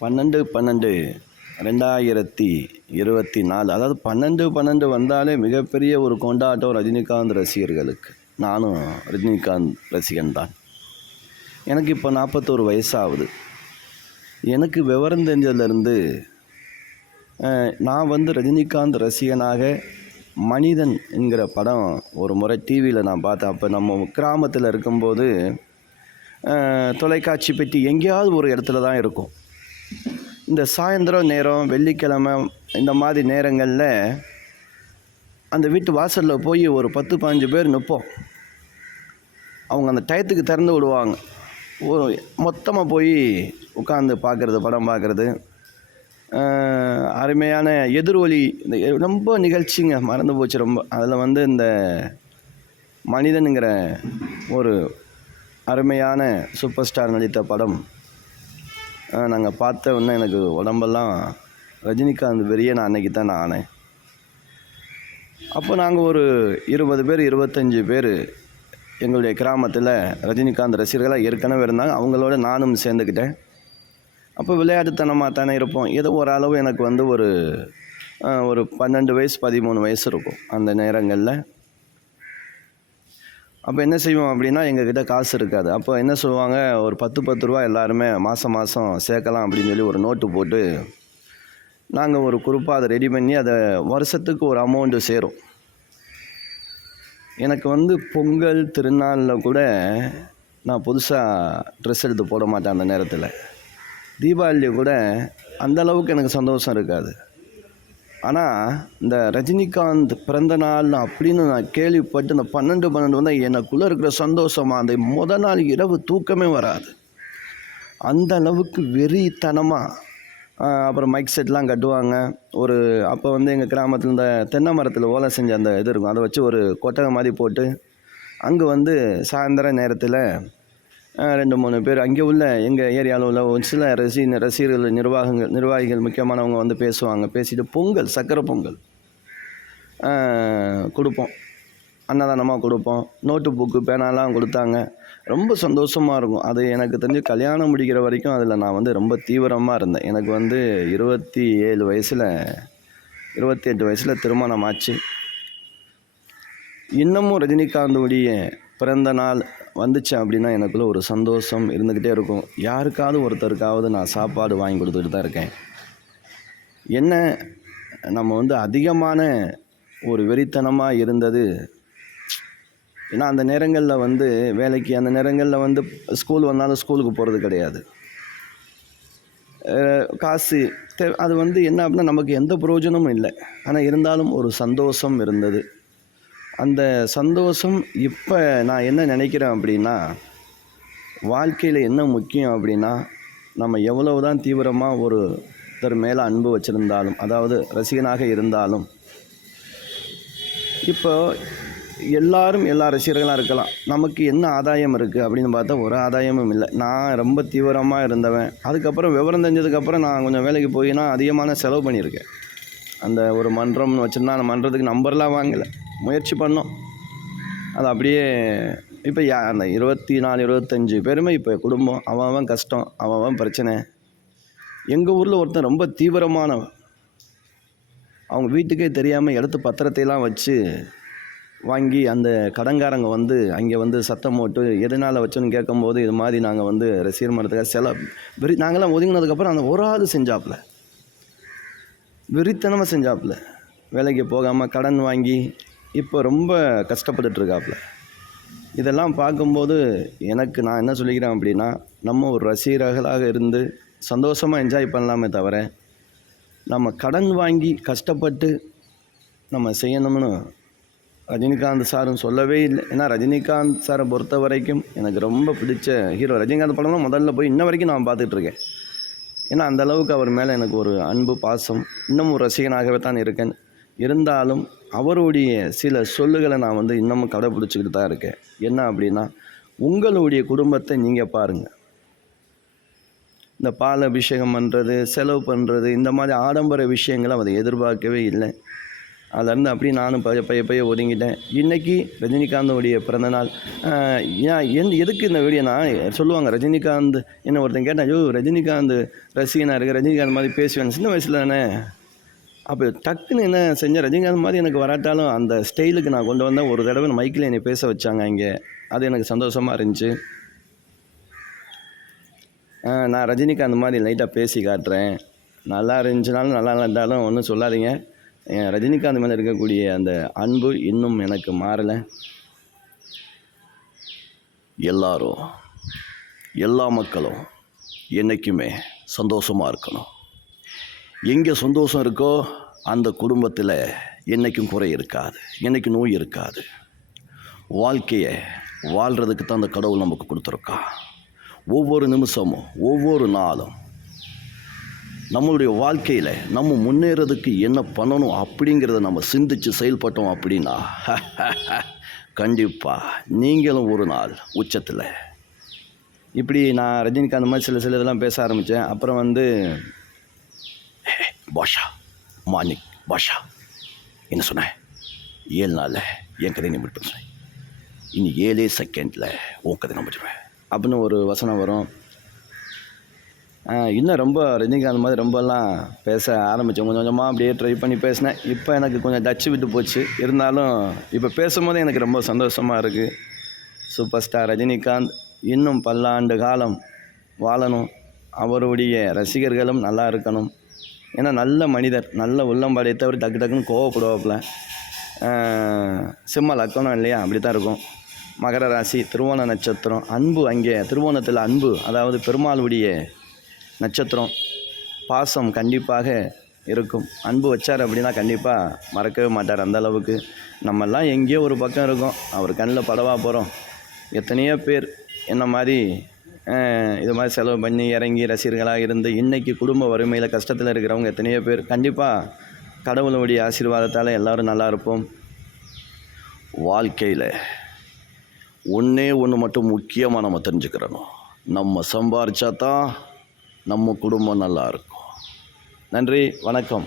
12/12/2024 அதாவது 12/12 வந்தாலே மிகப்பெரிய ஒரு கொண்டாட்டம் ரஜினிகாந்த் ரசிகர்களுக்கு. நானும் ரஜினிகாந்த் ரசிகன் தான். எனக்கு இப்போ 41 வயசாகுது. எனக்கு விவரம் தெரிஞ்சதுலேருந்து நான் வந்து ரஜினிகாந்த் ரசிகனாக மனிதன் என்கிற படம் ஒரு முறை டிவியில் நான் பார்த்தேன். அப்போ நம்ம கிராமத்தில் இருக்கும்போது தொலைக்காட்சி பெட்டி எங்கேயாவது ஒரு இடத்துல தான் இருக்கும். இந்த சாயந்தரம் நேரம், வெள்ளிக்கிழமை இந்த மாதிரி நேரங்களில் அந்த வீட்டு வாசலில் போய் ஒரு 10-15 பேர் நிற்போம். அவங்க அந்த டயத்துக்கு திறந்து விடுவாங்க. ஒரு மொத்தமாக போய் உட்காந்து பார்க்குறது, படம் பார்க்குறது. அருமையான எதிரொலி, இந்த ரொம்ப நிகழ்ச்சிங்க மறந்து போச்சு ரொம்ப. அதில் வந்து இந்த மனிதனுங்கிற ஒரு அருமையான சூப்பர் ஸ்டார் நடித்த படம் நாங்கள் பார்த்த உடனே எனக்கு உடம்பெல்லாம் ரஜினிகாந்த் வெறியே நான் அன்றைக்கி தான் நான் ஆனேன். அப்போ நாங்கள் ஒரு 20 பேர் 25 பேர் எங்களுடைய கிராமத்தில் ரஜினிகாந்த் ரசிகர்களாக ஏற்கனவே இருந்தாங்க. அவங்களோட நானும் சேர்ந்துக்கிட்டேன். அப்போ விளையாட்டுத்தனமாக தானே இருப்போம். ஏதோ ஓரளவு எனக்கு வந்து ஒரு 12 வயசு 13 வயசு இருக்கும் அந்த நேரங்களில். அப்போ என்ன செய்வோம் அப்படின்னா, எங்ககிட்ட காசு இருக்காது. அப்போ என்ன சொல்லுவாங்க, ஒரு 10 ரூபா எல்லாருமே மாதம் சேர்க்கலாம் அப்படின்னு சொல்லி ஒரு நோட்டு போட்டு நாங்கள் ஒரு குறிப்பாக அதை ரெடி பண்ணி அதை வருஷத்துக்கு ஒரு அமௌண்ட்டு சேரும். எனக்கு வந்து பொங்கல் திருநாளில் கூட நான் புதுசாக ட்ரெஸ் எடுத்து போட மாட்டேன். அந்த நேரத்தில் தீபாவளி கூட அந்தளவுக்கு எனக்கு சந்தோஷம் இருக்காது. ஆனால் இந்த ரஜினிகாந்த் பிறந்த நாள் அப்படின்னு நான் கேள்விப்பட்டு இந்த 12/12 வந்து எனக்குள்ளே இருக்கிற சந்தோஷமாக அந்த முதல் நாள் இரவு தூக்கமே வராது. அந்த அளவுக்கு வெறித்தனமாக. அப்புறம் மைக் செட்லாம் கட்டுவாங்க. அப்போ வந்து எங்கள் கிராமத்தில் இந்த தென்னை மரத்தில் ஓலை செஞ்ச அந்த இது இருக்கும், அதை வச்சு ஒரு கொட்டகை மாதிரி போட்டு அங்கே வந்து சாயந்தர நேரத்தில் 2-3 பேர் அங்கே உள்ள எங்கள் ஏரியாவில் உள்ள ஒரு சில ரசிகர்கள் நிர்வாகிகள் முக்கியமானவங்க வந்து பேசுவாங்க. பேசிட்டு சக்கரை பொங்கல் கொடுப்போம், அன்னதானமாக கொடுப்போம். நோட்டு புக்கு பேனாலாம் கொடுத்தாங்க. ரொம்ப சந்தோஷமாக இருக்கும். அது எனக்கு தெரிஞ்சு கல்யாணம் முடிக்கிற வரைக்கும் அதில் நான் வந்து ரொம்ப தீவிரமாக இருந்தேன். எனக்கு வந்து 28 வயசில் திருமணம் ஆச்சு. இன்னமும் ரஜினிகாந்துடைய பிறந்த நாள் வந்துச்சு அப்படின்னா எனக்குள்ளே ஒரு சந்தோஷம் இருந்துக்கிட்டே இருக்கும். யாருக்காவது ஒருத்தருக்காவது நான் சாப்பாடு வாங்கி கொடுத்துக்கிட்டு தான் இருக்கேன். என்ன நம்ம வந்து அதிகமான ஒரு வெறித்தனமாக இருந்தது. ஏன்னா அந்த நேரங்களில் வந்து வேலைக்கு, அந்த நேரங்களில் வந்து ஸ்கூல் வந்தாலும் ஸ்கூலுக்கு போகிறது கிடையாது. காசு அது வந்து என்ன அப்படின்னா நமக்கு எந்த பிரயோஜனமும் இல்லை. ஆனால் இருந்தாலும் ஒரு சந்தோஷம் இருந்தது. அந்த சந்தோஷம் இப்போ நான் என்ன நினைக்கிறேன் அப்படின்னா, வாழ்க்கையில் என்ன முக்கியம் அப்படின்னா, நம்ம எவ்வளவு தான் தீவிரமாக ஒருத்தர் மேலே அன்பு வச்சுருந்தாலும், அதாவது ரசிகனாக இருந்தாலும், இப்போ எல்லாரும் எல்லா ரசிகர்களாக இருக்கலாம். நமக்கு என்ன ஆதாயம் இருக்குது அப்படின்னு பார்த்தா ஒரு ஆதாயமும் இல்லை. நான் ரொம்ப தீவிரமாக இருந்தவன். அதுக்கப்புறம் விவரம் தெரிஞ்சதுக்கப்புறம் நான் கொஞ்சம் வேலைக்கு போய் நான் அதிகமான செலவு பண்ணியிருக்கேன். அந்த ஒரு மன்றம்னு வச்சுருந்தா அந்த மன்றத்துக்கு நம்பர்லாம் வாங்கலை, முயற்சி பண்ணோம். அது அப்படியே இப்போ அந்த 24-25 பேருமே இப்போ குடும்பம், அவன் கஷ்டம், அவன் பிரச்சனை. எங்கள் ஊரில் ஒருத்தன் ரொம்ப தீவிரமானவன். அவங்க வீட்டுக்கே தெரியாமல் இடத்து பத்திரத்தையெல்லாம் வச்சு வாங்கி அந்த கடன்காரங்க வந்து அங்கே வந்து சத்தம் போட்டு எதனால் வச்சோன்னு கேட்கும்போது இது மாதிரி நாங்கள் வந்து ரசிகர் மன்றத்துக்காக நாங்களாம் ஒதுங்கினதுக்கப்புறம் அந்த ஒரு ஆள் செஞ்சாப்புல, வெறித்தனமாக செஞ்சாப்புல. வேலைக்கு போகாமல் கடன் வாங்கி இப்போ ரொம்ப கஷ்டப்பட்டுட்ருக்காப்புல. இதெல்லாம் பார்க்கும்போது நான் என்ன சொல்லிக்கிறேன் அப்படின்னா, நம்ம ஒரு ரசிகர்களாக இருந்து சந்தோஷமாக என்ஜாய் பண்ணலாமே தவிர, நம்ம கடன் வாங்கி கஷ்டப்பட்டு நம்ம செய்யணும்னு ரஜினிகாந்த் சாரும் சொல்லவே இல்லை. ஏன்னா ரஜினிகாந்த் சாரை பொறுத்த வரைக்கும் எனக்கு ரொம்ப பிடிச்ச ஹீரோ. ரஜினிகாந்த் படம்லாம் முதல்ல போய் இன்ன வரைக்கும் நான் பார்த்துட்ருக்கேன். ஏன்னா அந்தளவுக்கு அவர் மேலே எனக்கு ஒரு அன்பு, பாசம், இன்னமும் ஒரு ரசிகனாகவே தான் இருக்கேன். இருந்தாலும் அவருடைய சில சொல்லுகளை நான் வந்து இன்னமும் கடைப்பிடிச்சிக்கிட்டு தான் இருக்கேன். என்ன அப்படின்னா, உங்களுடைய குடும்பத்தை நீங்கள் பாருங்கள். இந்த பால் அபிஷேகம் பண்ணுறது, செலவு பண்ணுறது, இந்த மாதிரி ஆடம்பர விஷயங்களை அதை எதிர்பார்க்கவே இல்லை. அதுலேருந்து அப்படியே நானும் பைய ஒதுங்கிட்டேன். இன்றைக்கி ரஜினிகாந்தோடைய பிறந்தநாள். எதுக்கு இந்த வீடியோனா சொல்லுவாங்க ரஜினிகாந்த் என்ன ஒருத்தன் கேட்டான், ஐயோ ரஜினிகாந்த் ரசிகனாக இருக்குது, ரஜினிகாந்த் மாதிரி பேசுவேன் சின்ன வயசில் தானே. அப்போ டக்குன்னு என்ன செஞ்சேன், ரஜினிகாந்த் மாதிரி எனக்கு வராட்டாலும் அந்த ஸ்டைலுக்கு நான் கொண்டு வந்தேன். ஒரு தடவை மைக்கில் என்னை பேச வச்சாங்க இங்கே, அது எனக்கு சந்தோஷமாக இருந்துச்சு. நான் ரஜினிகாந்த் மாதிரி லைட்டாக பேசி காட்டுறேன், நல்லா இருந்துச்சுனாலும் நல்லா இருந்தாலும் ஒன்றும் சொல்லாதீங்க. ரஜினிகாந்த் மேலே இருக்கக்கூடிய அந்த அன்பு இன்னும் எனக்கு மாறலை. எல்லாரும் எல்லா மக்களும் என்றைக்குமே சந்தோஷமாக இருக்கணும். எங்கே சந்தோஷம் இருக்கோ அந்த குடும்பத்தில் என்றைக்கும் குறை இருக்காது, என்றைக்கும் நோய் இருக்காது. வாழ்க்கையை வாழ்கிறதுக்கு தான் அந்த கடவுள் நமக்கு கொடுத்துருக்கா. ஒவ்வொரு நிமிஷமும் ஒவ்வொரு நாளும் நம்மளுடைய வாழ்க்கையில் நம்ம முன்னேறதுக்கு என்ன பண்ணணும் அப்படிங்கிறத நம்ம சிந்தித்து செயல்பட்டோம் அப்படின்னா கண்டிப்பாக நீங்களும் ஒரு நாள் உச்சத்தில். இப்படி நான் ரஜினிகாந்த் மாதிரி சில இதெல்லாம் பேச ஆரம்பித்தேன். அப்புறம் பாஷா மார்னிங் பாஷா என்ன சொன்னேன், 7 நாளில் என் கதை நம்பிட்டு சொன்னேன், இனி 7 செகண்டில் உன் கதை நம்பிடுவேன் அப்படின்னு ஒரு வசனம் வரும். இன்னும் ரொம்ப ரஜினிகாந்த் மாதிரி ரொம்பலாம் பேச ஆரம்பித்தேன். கொஞ்சம் கொஞ்சமாக அப்படியே ட்ரை பண்ணி பேசினேன். இப்போ எனக்கு கொஞ்சம் டச்சு விட்டு போச்சு. இருந்தாலும் இப்போ பேசும்போது எனக்கு ரொம்ப சந்தோஷமாக இருக்குது. சூப்பர் ஸ்டார் ரஜினிகாந்த் இன்னும் பல்லாண்டு காலம் வாழணும், அவருடைய ரசிகர்களும் நல்லா இருக்கணும். ஏன்னா நல்ல மனிதர், நல்ல உள்ளம் படைத்தவர், டக்கு டக்குன்னு கோவப்படுவாப்புல. சிம்ம லக்கணம் இல்லையா, அப்படி தான் இருக்கும். மகர ராசி, திருவோண நட்சத்திரம், அன்பு அங்கே திருவோணத்தில் அன்பு, அதாவது பெருமாளுடைய நட்சத்திரம், பாசம் கண்டிப்பாக இருக்கும். அன்பு வச்சார் அப்படின்னா கண்டிப்பாக மறக்கவே மாட்டார். அந்த அளவுக்கு நம்மெல்லாம் எங்கேயோ ஒரு பக்கம் இருக்கோம், அவர் கண்ணில் படவா போகிறோம். எத்தனையோ பேர் என்ன மாதிரி இது மாதிரி செலவு பண்ணி இறங்கி ரசிகர்களாக இருந்து இன்றைக்கி குடும்ப வறுமையில் கஷ்டத்தில் இருக்கிறவங்க எத்தனையோ பேர். கண்டிப்பாக கடவுளுடைய ஆசீர்வாதத்தால் எல்லோரும் நல்லா இருப்போம். வாழ்க்கையில் ஒன்றே ஒன்று மட்டும் முக்கியமாக நம்ம தெரிஞ்சுக்கிறணும், நம்ம சம்பாரிச்சா தான் நம்ம குடும்பம் நல்லா இருக்கும். நன்றி, வணக்கம்.